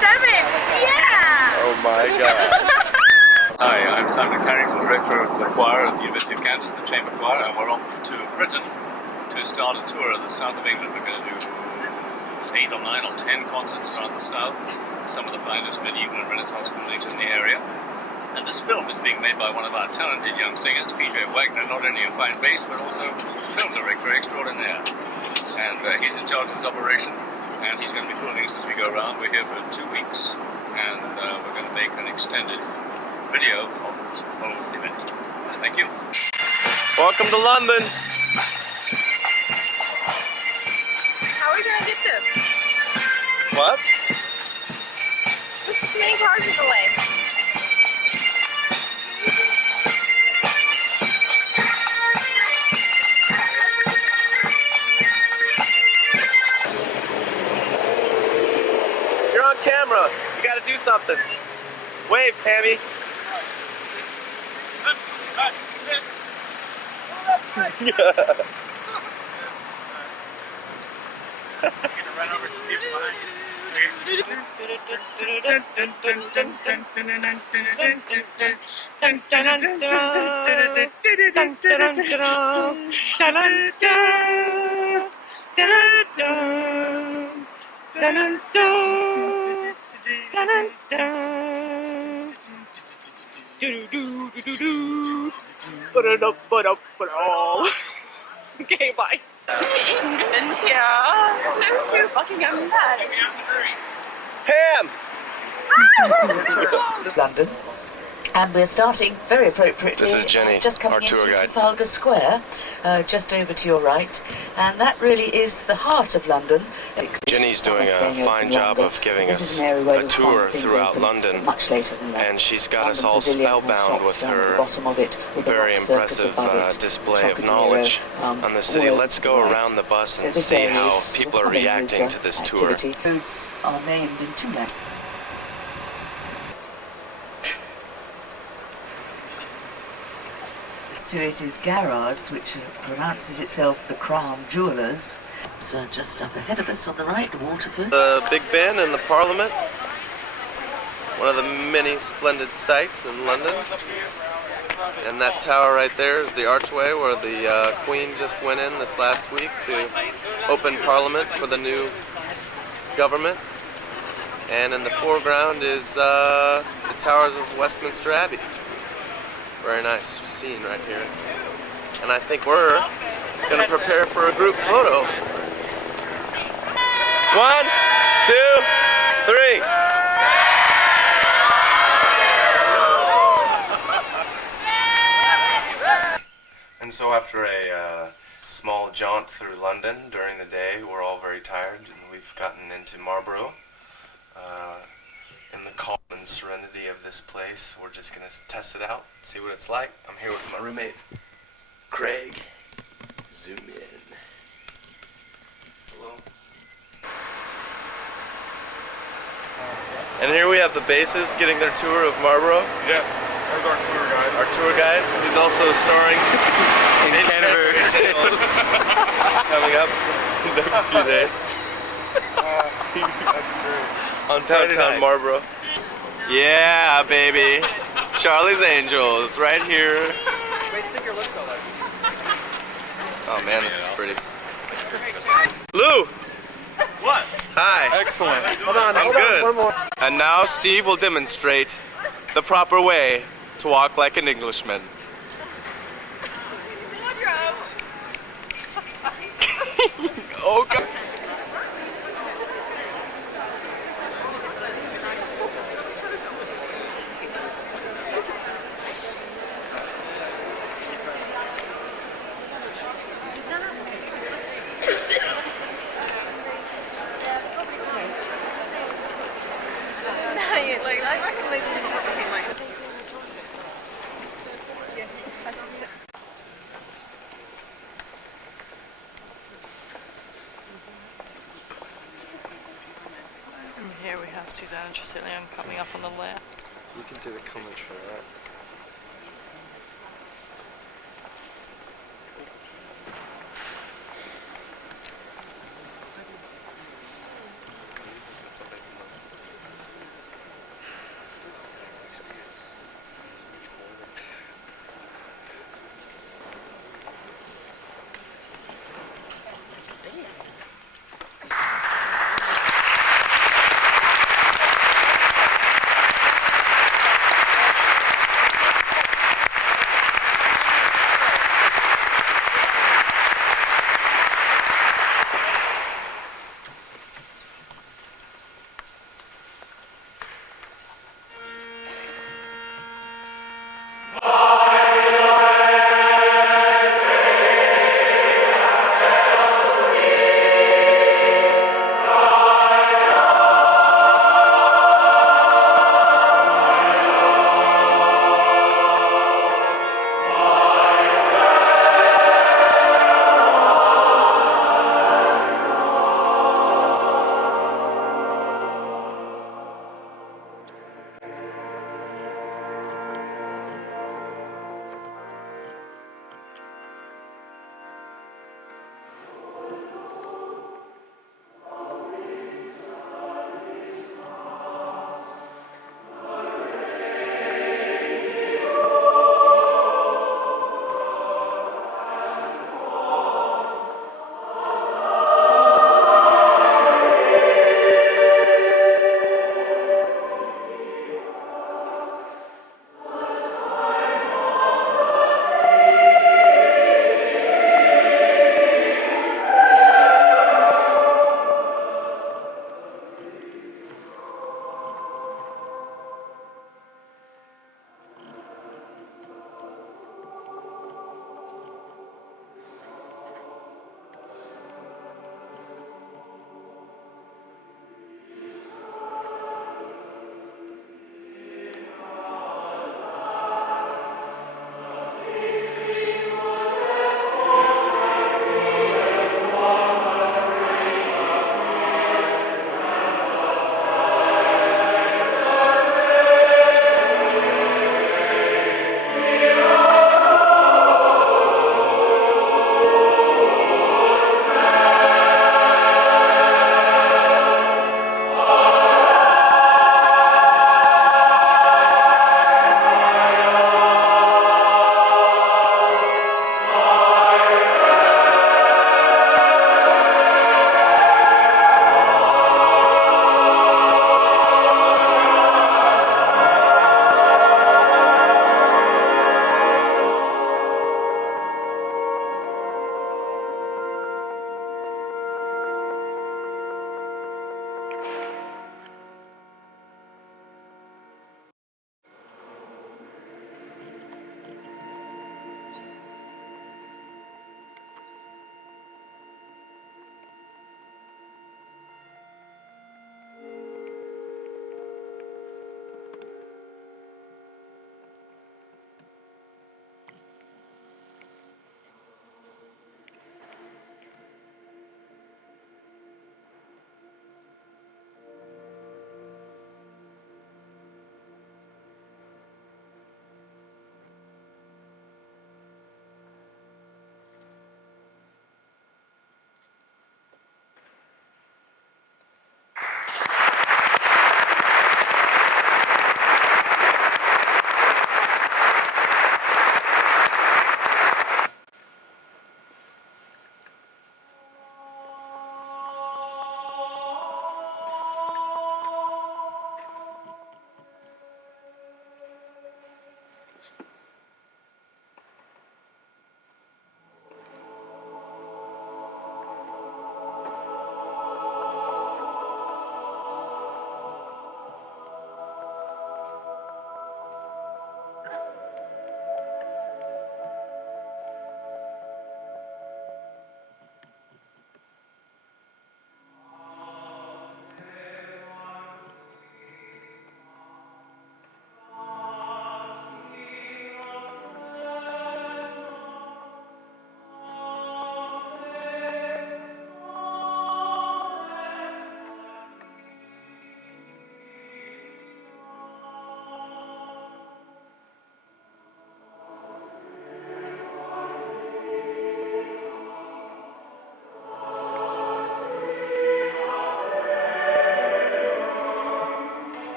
Yeah! Oh my god. Hi, I'm Simon Carrington, director of the choir at the University of Kansas, the Chamber Choir, and we're off to Britain to start a tour of the south of England. We're going to do 8 or 9 or 10 concerts around the south, some of the finest medieval and Renaissance buildings in the area. And this film is being made by one of our talented young singers, PJ Wagner, not only a fine bass, but also film director extraordinaire. And he's in charge of this operation, and he's going to be filming us as we go around. We're here for 2 weeks, and we're going to make an extended video of this whole event. Thank you. Welcome to London. How are we gonna get this? What? There's too many cars in the way. You're on camera. You gotta do something. Wave, Pammy. Run over some people behind Okay, bye. England here. Close to Buckingham Palace. Pam! London. And we're starting, very appropriately, This is Jenny, just coming our tour into guide. Trafalgar Square, just over to your right. And that really is the heart of London. Jenny's doing Summer a staying fine open job longer. of giving This us is an area where a you'll tour find things throughout open London, much later than that. and she's got us London all Pavilion has spellbound with shops down at the her bottom of it, with the very Rock Circus impressive above it, display of Trocadero, knowledge on the city. all Let's over go the right. around the bus So and this see area how is people are humming reacting with to this tour. activity. Roads are named in 2 languages. To it is Garrard's, which pronounces itself the Crown Jewellers. So just up ahead of us on the right, Waterford. The Big Ben and the Parliament. One of the many splendid sights in London. And that tower right there is the archway where the Queen just went in this last week to open Parliament for the new government. And in the foreground is the towers of Westminster Abbey. Very nice scene right here. And I think we're gonna prepare for a group photo. 1, 2, 3. And so after a small jaunt through London during the day, we're all very tired, and we've gotten into Marlborough. In the calm and serenity of this place, we're just gonna test it out, see what it's like. I'm here with my roommate, Craig. Zoom in. Hello. And here we have the basses getting their tour of Marlborough. Yes, there's our tour guide. Our tour guide, who's also starring in Canterbury Tales coming up in the next few days. That's great. On Downtown Marlborough. Yeah, baby. Charlie's Angels, right here. Wait, stick your lips all over. Oh man, this is pretty. Lou! What? Hi. Excellent. Hold on, I'm good. one more. And now Steve will demonstrate the proper way to walk like an Englishman. Oh God. Like, I recognize you from like. Here we have Susanna Tresillian coming up on the left. You can do the commentary, right?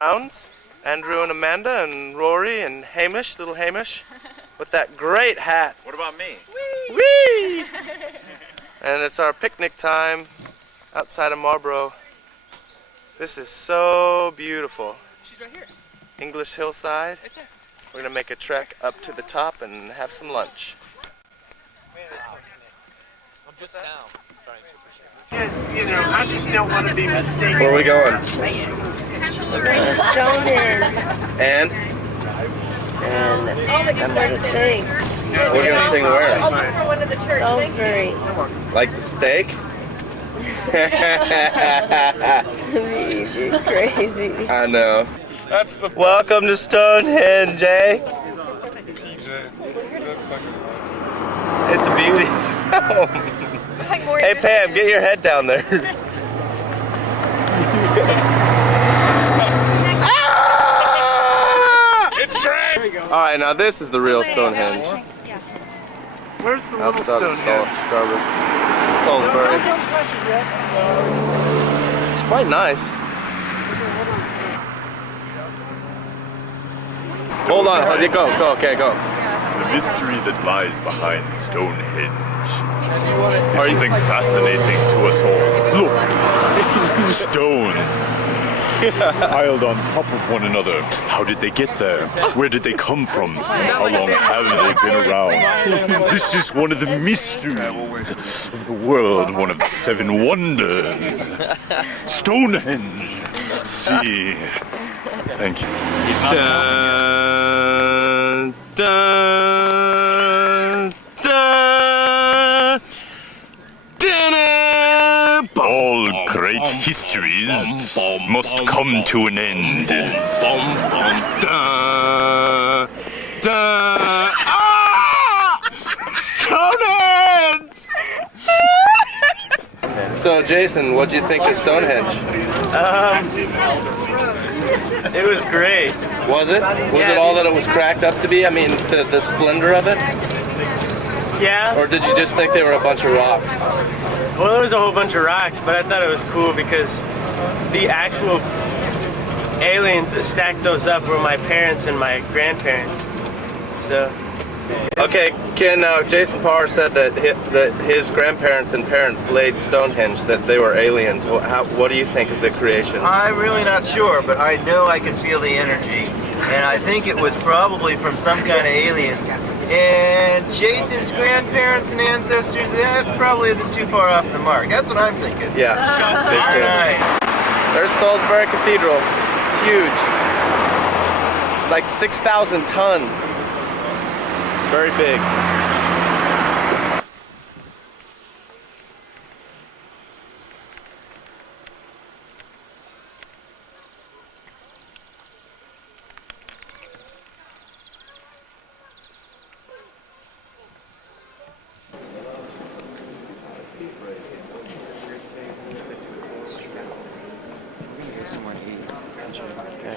Sounds. Andrew and Amanda and Rory and Hamish, little Hamish, with that great hat. What about me? Whee! And it's our picnic time outside of Marlborough. This is so beautiful. She's right here. English hillside. Right there. We're gonna make a trek up to the top and have some lunch. I'm just now starting to appreciate it. You know, I just don't want to be mistaken. Where are we going? Stonehenge. And I'm going to sing. we're gonna sing where? Salisbury. Like the steak? You're crazy. I know. That's the Welcome to Stonehenge, eh? It's a beauty. Hey Pam, get your head down there. It's Shrek! Alright, now this is the real Stonehenge. Where's the little Outside of Stonehenge? Salisbury. It's quite nice. Hold on, go, okay, go. The mystery that lies behind Stonehenge is something fascinating to us all. Look! Stone! Piled on top of one another. How did they get there? Where did they come from? How long have they been around? This is one of the mysteries of the world, one of the 7 wonders. Stonehenge! See. Thank you. Dun, dun, dun, dun, All great histories must come to an end. dun, dun. Ah! Stonehenge! So, Jason, what'd you think of Stonehenge? It was great. Was it? Was it all that it was cracked up to be? I mean, the splendor of it? Yeah. Or did you just think they were a bunch of rocks? Well, there was a whole bunch of rocks, but I thought it was cool because the actual aliens that stacked those up were my parents and my grandparents. So. Okay, Ken, Jason Power said that his grandparents and parents laid Stonehenge, that they were aliens. What do you think of the creation? I'm really not sure, but I know I can feel the energy. And I think it was probably from some kind of aliens. And Jason's grandparents and ancestors, that probably isn't too far off the mark. That's what I'm thinking. Yeah, me All too. right. There's Salisbury Cathedral. It's huge. It's like 6,000 tons. Very big. Okay.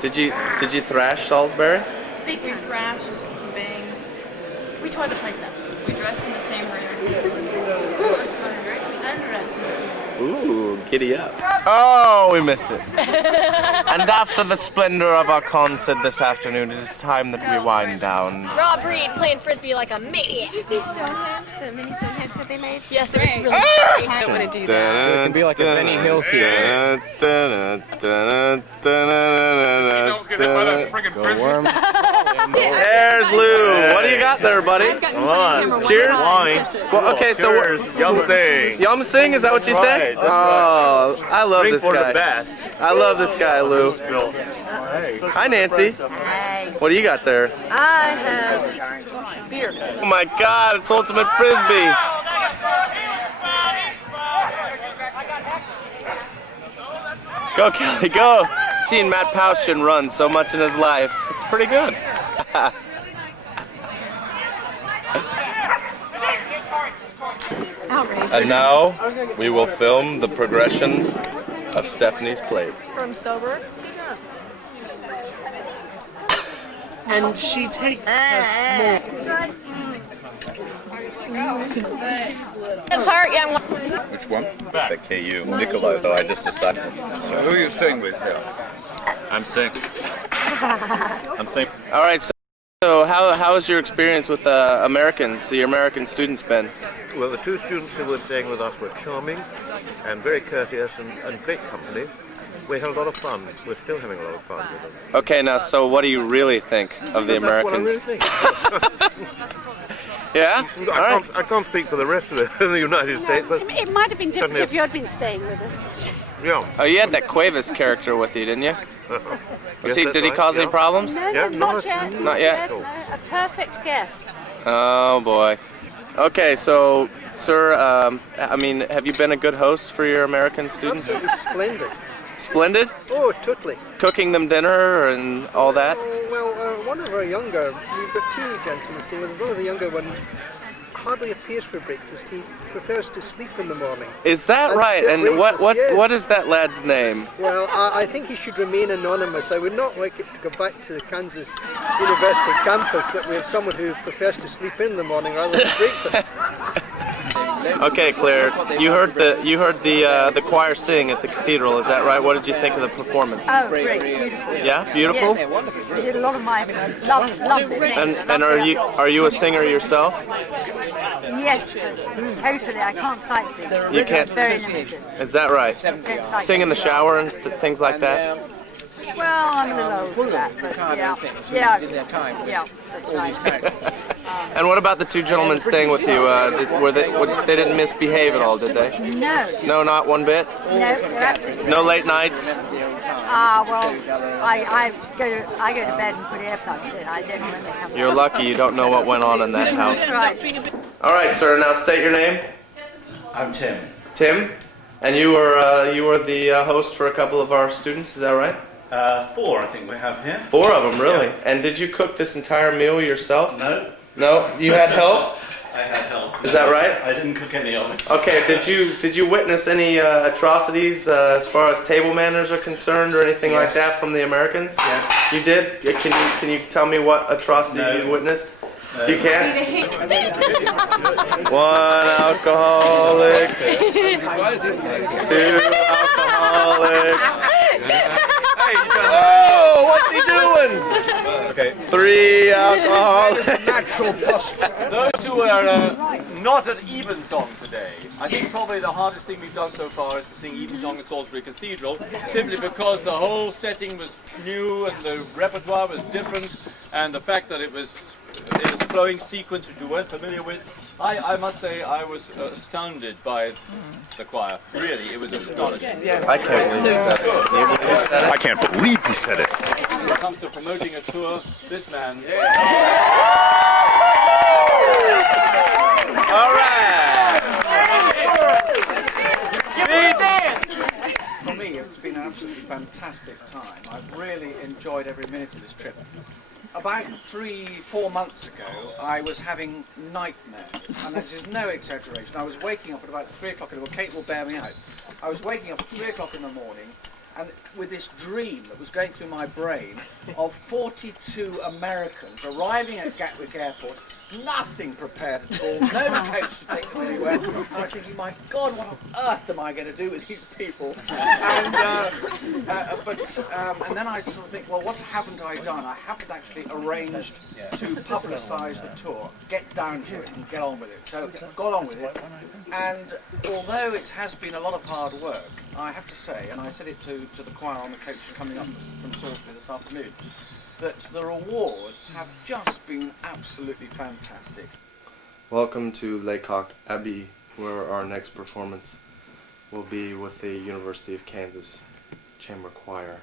Did you thrash Salisbury? We thrashed, banged. We tore the place up. We dressed in the same room. Ooh, it was great. We undressed in the same room. Ooh, giddy up. Oh, we missed it. And after the splendor of our concert this afternoon, it is time that we wind down. Rob Reed playing frisbee like a maniac. Did you see Stonehenge, the mini Stonehenge that they made? Yes, it was really I great. don't want to do that. So it can be like a Benny Hill series. There's Lou. What do you got there, buddy? Come on. Cheers. Wine. Okay, so Yum Sing. Yum Sing, is that what you said? Right, that's Oh, I love Drink this for guy. the best. I love this guy, Lou. Hi, Nancy. Hey. What do you got there? I have beer. Oh my God, it's Ultimate Frisbee. Go, Kelly, go. Seen Matt Paustian run so much in his life. It's pretty good. And now we will film the progression of Stephanie's plate. From sober. And she takes a small. It's hard, yeah. Which one? It's at KU. Nikolai. So I just decided. So who are you staying with here? I'm staying. I'm staying. All right, so how has your experience with Americans, the American students been? Well, the two students who were staying with us were charming and very courteous and great company. We had a lot of fun. We're still having a lot of fun with them. Okay, now, so what do you really think of the Americans? That's what I really think. Yeah? I can't speak for the rest of the United States, but It might have been different Certainly. if you had been staying with us. yeah. Oh, you had that Cuevas character with you, didn't you? Yes, Did that's he right, cause any yeah. problems? No, Yeah, not yet. Not yet? No, a perfect guest. Oh, boy. Okay, so, sir, I mean, have you been a good host for your American students? Absolutely splendid. Splendid? Oh, totally. Cooking them dinner and all that? Oh, well, one of our younger, we've got two gentlemen staying with us. One of the younger one hardly appears for breakfast. He prefers to sleep in the morning. Is that And right? skip And breakfast, yes. what is that lad's name? Well, I think he should remain anonymous. I would not like it to go back to the Kansas University campus that we have someone who prefers to sleep in the morning rather than breakfast. Okay, Claire, you heard the choir sing at the cathedral. Is that right? What did you think of the performance? Oh, great. Beautiful. Yeah, beautiful. Yes. We did a lot of my love it. And are you a singer yourself? Yes, totally. I can't sight things. You can't. Very limited. Is that right? Don't sight Sing in the things. shower and things like that. Well, I'm a little old for that, but yeah, that's right. And what about the two gentlemen staying with you? They didn't misbehave at all, did they? No. No, not one bit. No, they're absolutely. No late nights. Well, I go to bed and put earplugs in. I don't know when they come. You're lucky you don't know what went on in that house. That's right. All right, sir. Now state your name. I'm Tim. Tim, and you were the host for a couple of our students. Is that right? 4, I think we have here. 4 of them, really. Yeah. And did you cook this entire meal yourself? No. No, you had help. I had help. Is that right? I didn't cook any of it. Okay. Did you witness any atrocities as far as table manners are concerned, or anything like Yes. that from the Americans? Yes. You did. Can you tell me what atrocities No. you witnessed? No. You can't. One alcoholic. 2 alcoholics. Oh, what's he doing? Okay. 3 alcoholics. Natural posture. Those who are not at Evensong today, I think probably the hardest thing we've done so far is to sing Evensong at Salisbury Cathedral, simply because the whole setting was new and the repertoire was different, and the fact that it was in a flowing sequence which we weren't familiar with. I must say I was astounded by the choir. Really, it was astonishing. I can't believe he said it. I can't believe he said it. When it comes to promoting a tour, this man. All right. For me, it's been an absolutely fantastic time. I've really enjoyed every minute of this trip. About 3-4 months ago, I was having nightmares, and this is no exaggeration. I was waking up at about 3 o'clock in the morning. Kate will bear me out. I was waking up at 3 o'clock in the morning, and with this dream that was going through my brain of 42 Americans arriving at Gatwick Airport, nothing prepared at all, no coach to take them anywhere. And I was thinking, my God, what on earth am I going to do with these people? And then I sort of think, well, what haven't I done? I haven't actually arranged to publicise the tour, get down to it and get on with it. So got on with it. And although it has been a lot of hard work, I have to say, and I said it to the choir on the coach coming up from Salisbury this afternoon, that the rewards have just been absolutely fantastic. Welcome to Laycock Abbey, where our next performance will be with the University of Kansas Chamber Choir.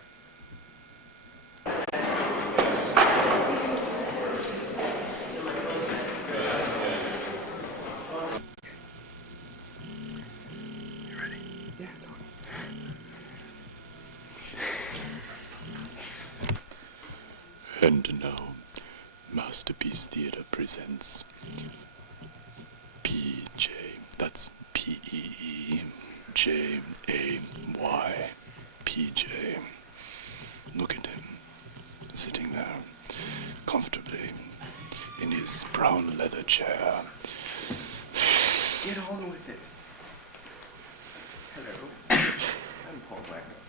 And now, Masterpiece Theatre presents PJ, that's P-E-E-J-A-Y, PJ. Look at him, sitting there, comfortably, in his brown leather chair. Get on with it. Hello, I'm Paul Wagner.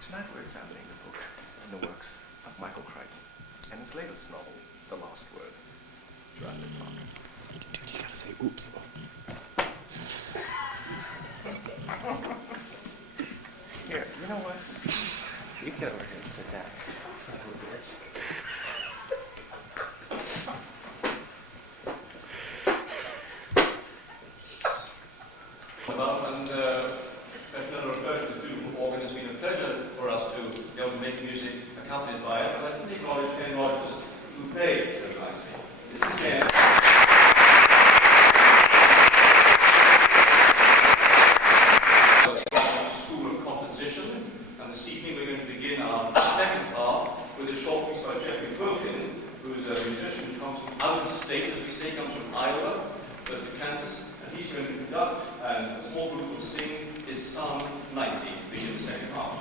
Tonight we're examining the book and the works of Michael Crichton and his latest novel, The Lost Word, Jurassic Park. Dude, you gotta say oops. Here, you know what? You get over here and sit down. Son of a bitch. And as Nella referred to, this beautiful organ has been a pleasure for us to be able to make music accompanied by it. But I didn't acknowledge Ken Rogers, who played so nicely. This is Ken. School of Composition, and this evening we're going to begin our second half with a short piece by Jeffrey Quiltin, who's a musician who comes from out of state, as we say, comes from Iowa, goes to Kansas, and he's going to conduct, and a small group will sing his Psalm 90, beginning the second half.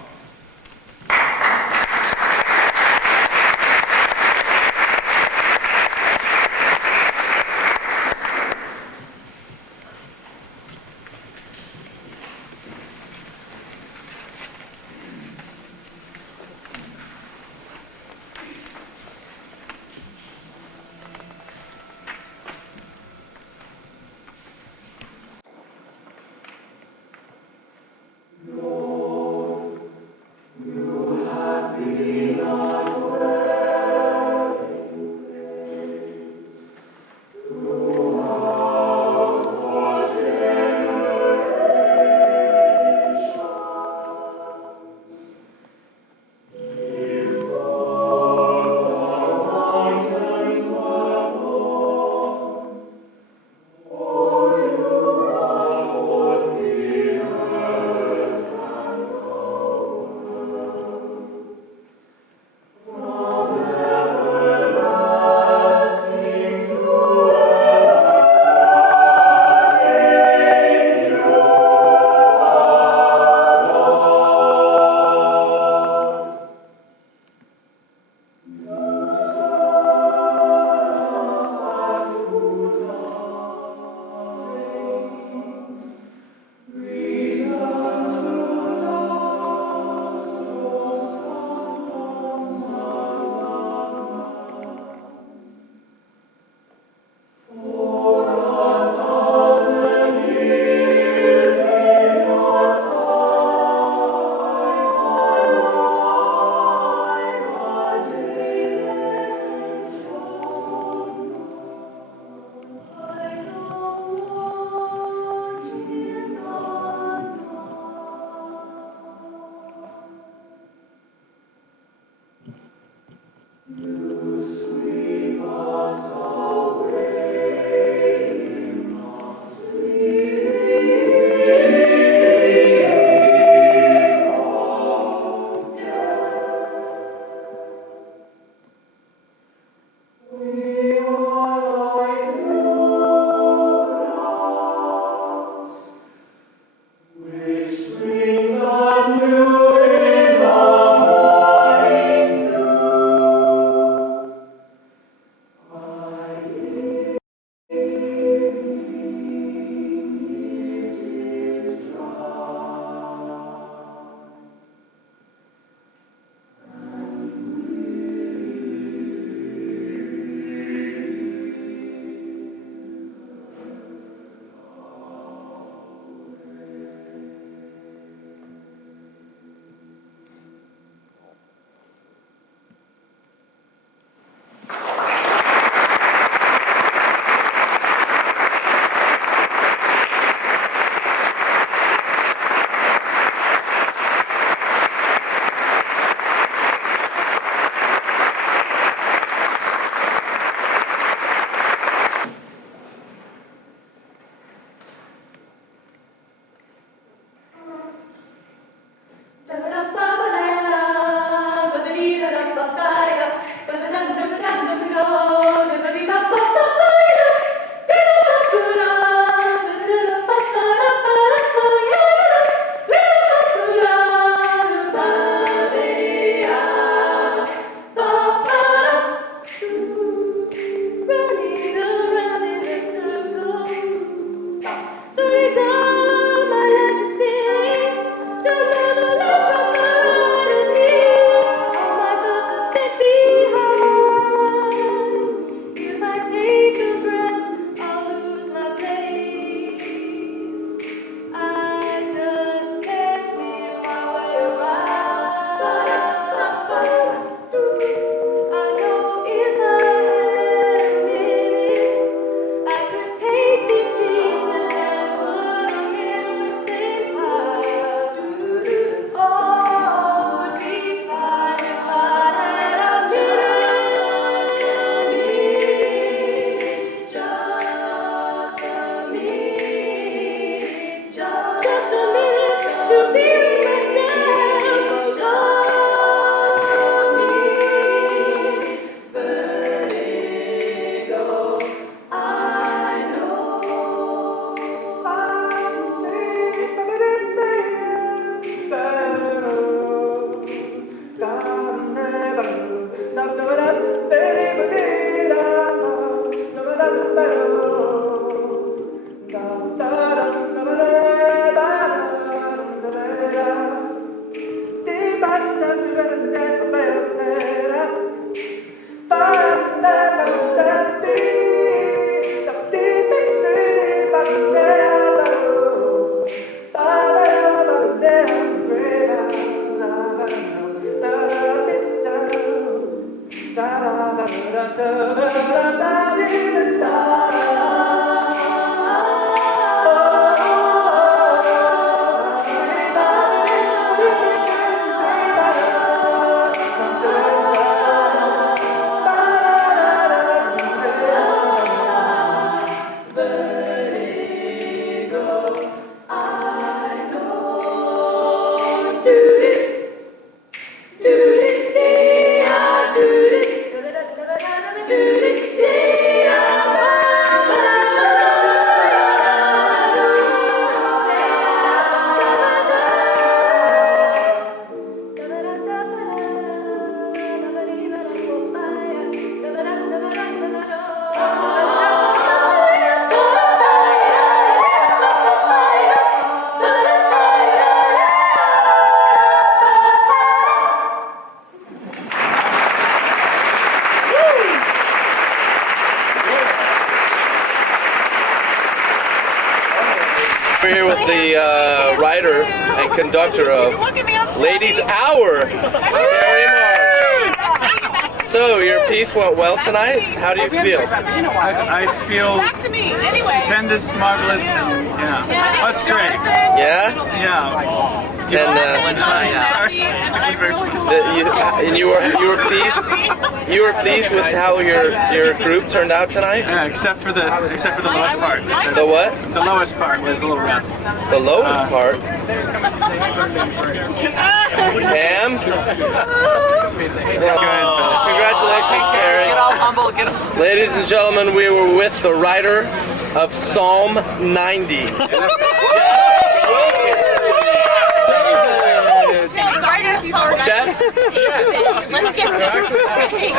Which brings a new conductor of Ladies Hour, Carrie Marsh. So, your piece went well tonight. How do you feel? I feel stupendous, marvelous, yeah. That's great. Yeah? Yeah. And you were pleased. You were pleased with how your group turned out tonight. Yeah, except for the lowest part. The what? The lowest part was a little rough. The lowest part. Pam. Congratulations, Carrie. Get all humble. Ladies and gentlemen, we were with the writer of Psalm 90. Jeff? Let's get this straight.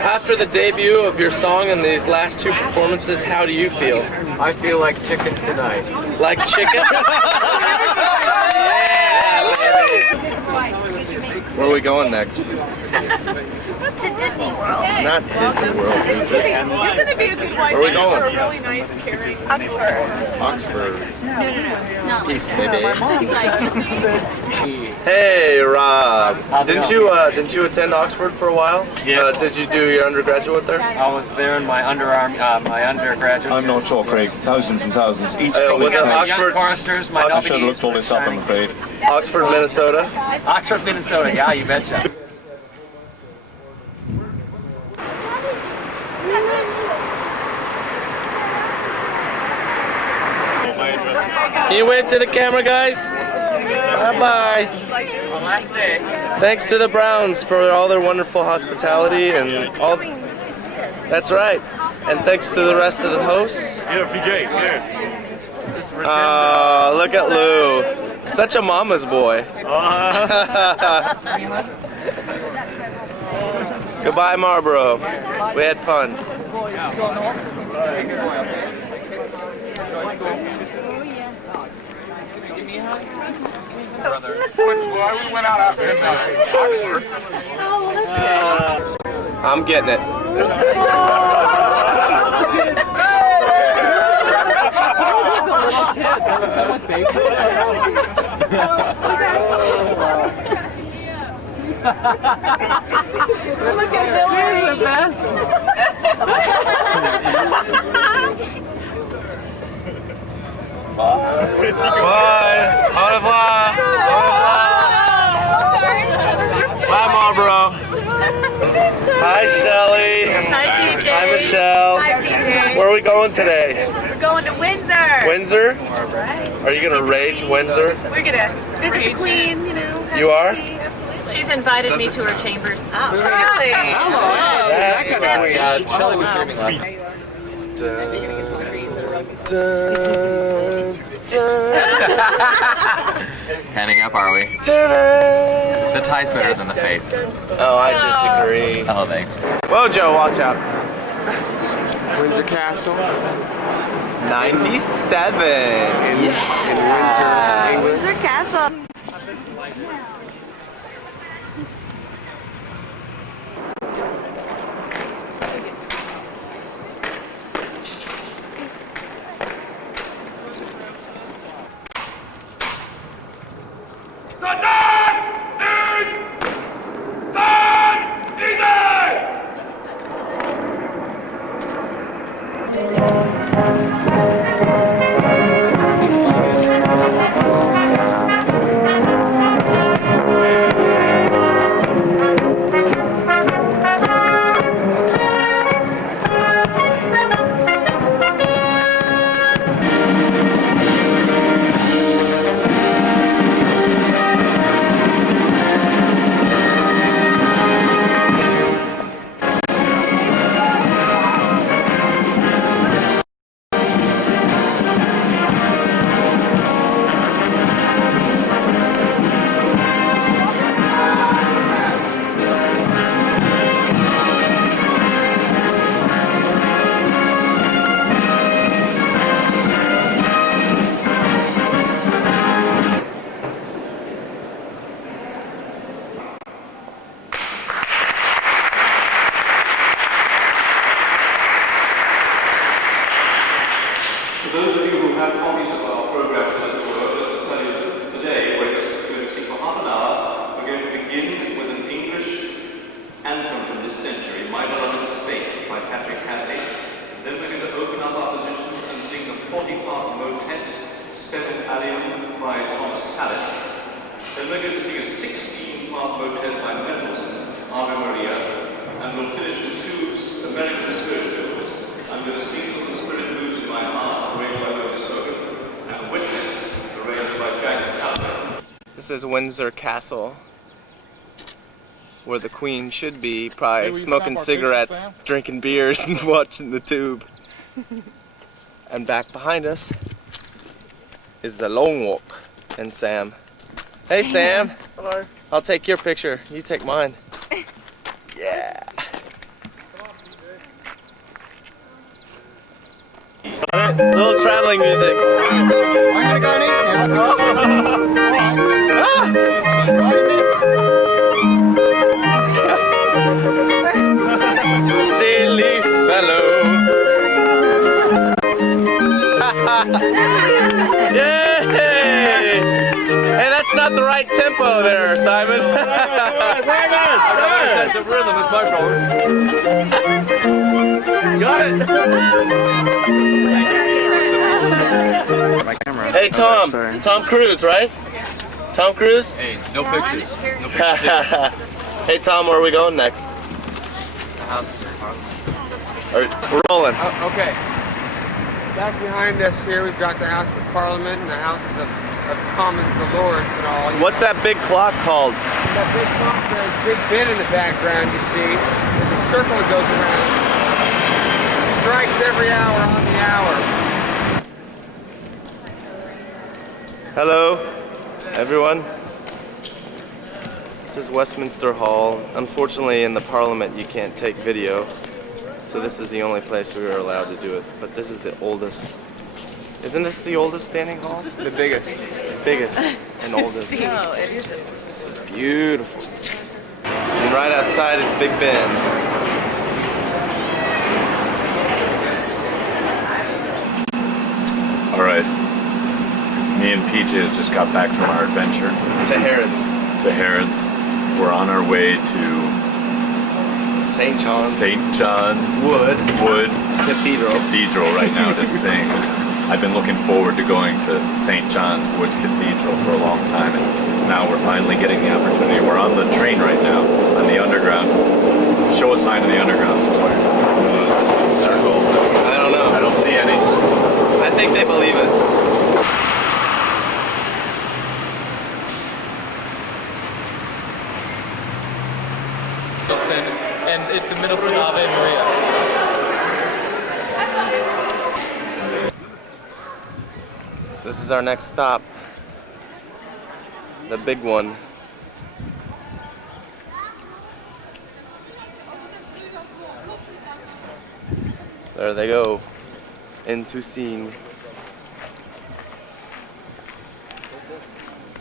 After the debut of your song and these last two performances, how do you feel? I feel like chicken tonight. Like chicken? Yeah, baby. Where are we going next? To Disney World. Not Disney World. You're going to be a good wife. Where are we going? For a really nice, caring Oxford. Oxford. No. It's not Peace, like that. baby. Hey, Rob. Didn't you attend Oxford for a while? Yes. Did you do your undergraduate there? I was there in my undergraduate. I'm not sure, Craig. Thousands and thousands. Each Was it Oxford? Choristers, my I should have looked all this up, I'm afraid. Oxford, Minnesota. Oxford, Minnesota. Yeah, you betcha. Can you wave to the camera, guys? Bye-bye. Last day. Thanks to the Browns for all their wonderful hospitality and all. That's right. And thanks to the rest of the hosts. Here, PJ, here. Look at Lou. Such a mama's boy. Goodbye, Marlboro. We had fun. We went out after Oxford. I'm getting it. Look at Billy. The best. Bye. Au revoir. Bye, Marlboro. Hi, Shelly. Hi, PJ. Hi, Michelle. Hi, PJ. Where are we going today? We're going to Windsor. Windsor? Are you going to rage Windsor? We're going to visit the Queen, you know. have You some are? tea, absolutely. She's invited me to her chambers. Oh, really? Shelley was dreaming last night. Panning up, are we? The tie's better than the face. Oh, I disagree. Oh, thanks. Whoa, Joe, watch out. Windsor Castle. 97 in Windsor, England. Windsor Castle. Then we're going to sing a 16-part motet by Mendelssohn, Ave Maria, and we'll finish with two American spirituals. I'm going to sing Till the Spirit Moves in My Heart, arranged by Otis Hogan, and Witness, arranged by Jack Calvin. This is Windsor Castle, where the Queen should be, probably smoking cigarettes, drinking beers, and watching the tube. And back behind us is the Long Walk and Sam. Hey Sam! Hello. I'll take your picture, you take mine. Yeah! Alright, little traveling music. I'm gonna go and eat now. Silly fellow. Yay! Hey, that's not the right tempo there, Simon. Sense of rhythm is my problem. Got it. My camera. Hey Tom, Sorry. Tom Cruise, right? Tom Cruise? Hey, no pictures. No pictures. Hey Tom, where are we going next? The houses are Parliament. We're rolling. Okay. Back behind us here, we've got the House of Parliament and the Houses of Commons, the Lords, and all. What's that big clock called? That big clock, there's a big bit in the background, you see. There's a circle that goes around. It strikes every hour on the hour. Hello, everyone. This is Westminster Hall. Unfortunately, in the Parliament, you can't take video, so this is the only place we were allowed to do it. But this is the oldest. Isn't this the oldest standing hall? The biggest. The biggest and oldest. No, it isn't. It's beautiful. And right outside is Big Ben. All right. Me and PJ just got back from our adventure. To Harrods. To Harrods. We're on our way to St. John's. St. John's Wood Cathedral right now to sing. I've been looking forward to going to St. John's Wood Cathedral for a long time, and now we're finally getting the opportunity. We're on the train right now, on the underground. Show a sign of the underground somewhere. Circle. I don't know. I don't see any. I think they believe us. And it's the Mendelssohn Ave Maria. This is our next stop. The big one. There they go. Into scene.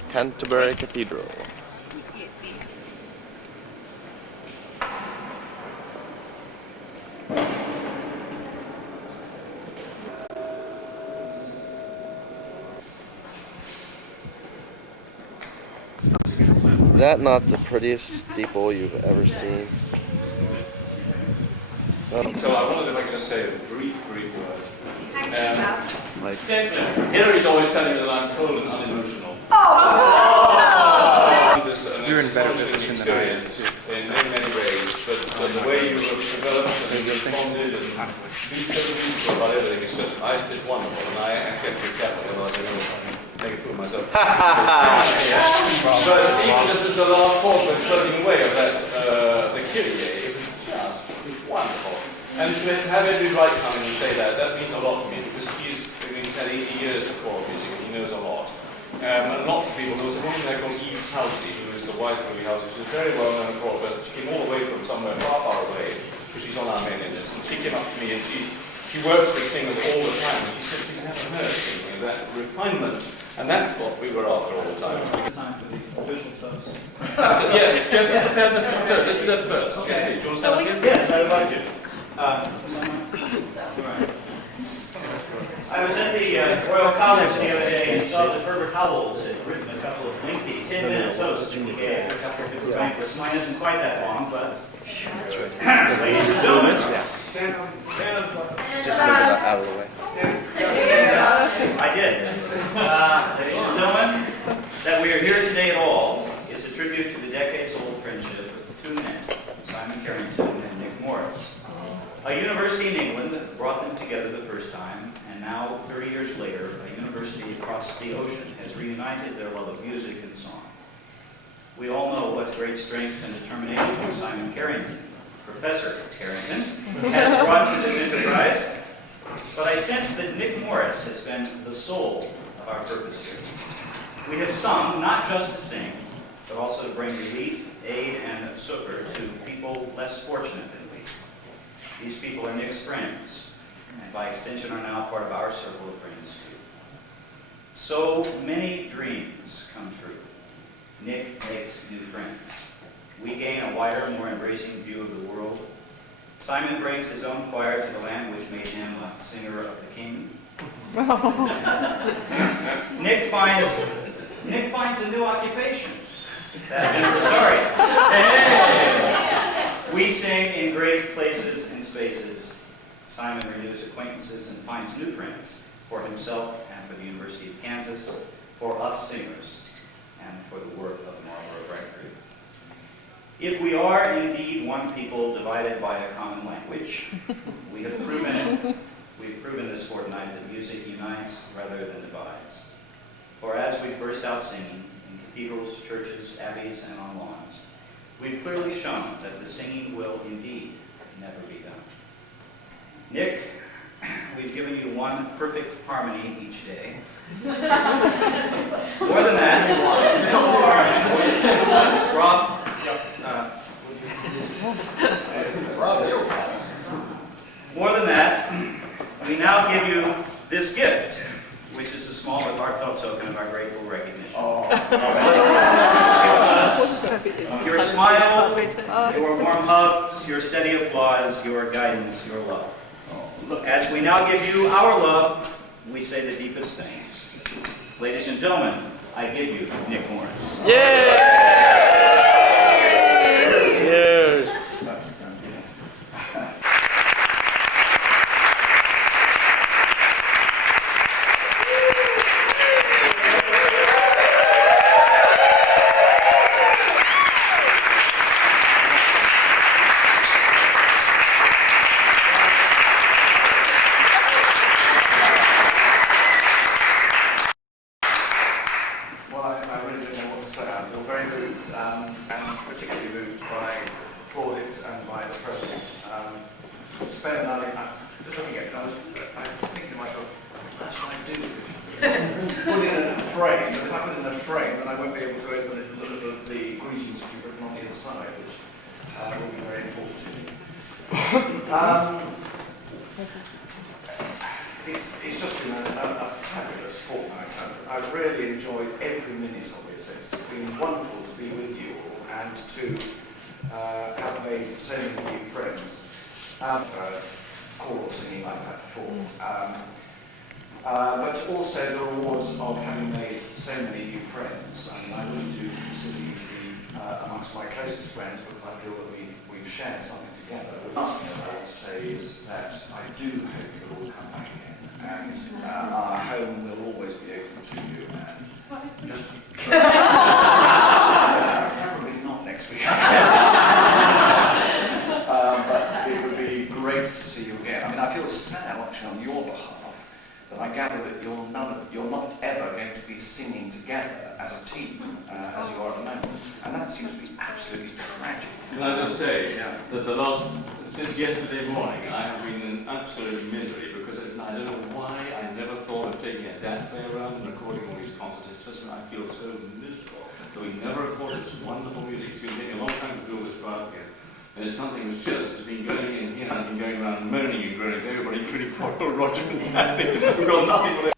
Canterbury Cathedral. Is that not the prettiest steeple you've ever seen? So I wondered if I could just say a brief word. Hillary's always telling me that I'm cold and unemotional. You're in better position than I am. In many ways, but the way you have developed and responded and been so beautiful about everything, it's just, it's wonderful, and I can't be careful, otherwise I'm going to make a fool of myself. But even this is the last portrait floating away of that, the Kyrie, it was just wonderful. And to have every right come in and say that means a lot to me, because he's had 80 years of choral music and he knows a lot. And lots of people, there was a woman there called Eve Halsey, who is the wife of Louis Halsey. She's a very well-known choral, but she came all the way from somewhere far away, because she's on our mailing list. And she came up to me and she works with singers all the time, and she said she never heard singing, that refinement. And that's what we were after all the time. Time for the official toast. Yes, Jeff has prepared an official toast. Let's do that first. Yes, please. Do you want to stand up here? Yes, I invite you. I was at the Royal College the other day and saw that Herbert Howells had written a couple of lengthy 10-minute toasts that he gave a couple of different banquets. Mine isn't quite that long, but ladies and gentlemen, Just move it out of the way. I did. Ladies and gentlemen, that we are here today at all together the first time, and now, 30 years later, a university across the ocean has reunited their love of music and song. We all know what great strength and determination Simon Carrington, Professor Carrington, has brought to this enterprise, but I sense that Nick Morris has been the soul of our purpose here. We have sung not just to sing, but also to bring relief, aid, and succor to people less fortunate than we. These people are Nick's friends, and by extension are now part of our circle of friends too. So many dreams come true. Nick makes new friends. We gain a wider, more embracing view of the world. Simon brings his own choir to the land, which made him a singer of the king. Nick finds a new occupation. That's impresario. We sing in great places and spaces. Simon renews acquaintances and finds new friends for himself and for the University of Kansas, for us singers, and for the work of the Marlborough Rectory. If we are indeed one people divided by a common language, we have proven it. We've proven this fortnight that music unites rather than divides. For as we burst out singing in cathedrals, churches, abbeys, and on lawns, we've clearly shown that the singing will indeed never be done. Nick, we've given you one perfect harmony each day. More than that, Rob, more than that, we now give you this gift, which is a small but heartfelt token of our grateful recognition. Your smile, your warm hugs, your steady applause, your guidance, your love. As we now give you our love, we say the deepest thanks. Ladies and gentlemen, I give you Nick Morris. Cheers. It's just been a fabulous fortnight. I've really enjoyed every minute of it. It's been wonderful to be with you all and to have made so many new friends. Choral singing like that before. But also the rewards of having made so many new friends. I mean, I really do consider you to be amongst my closest friends because I feel that we've shared something together. The last thing I want to say is that I do hope you'll all come back again, and our home will always be open to you. And just probably not next week. But it would be great to see you again. I mean, I feel sad actually on your behalf. But I gather that you're not ever going to be singing together as a team, as you are at the moment. And that seems to be absolutely tragic. Can I just say that since yesterday morning, I have been in absolute misery because I don't know why I never thought of taking a dad play around and recording all these concerts. It's just I feel so miserable that we never recorded this wonderful music. It's going to take a long time to build this crowd here. And it's something that's just been going in here and I've been going around moaning and groaning to everybody, including poor Roger and Daphne, who've got nothing but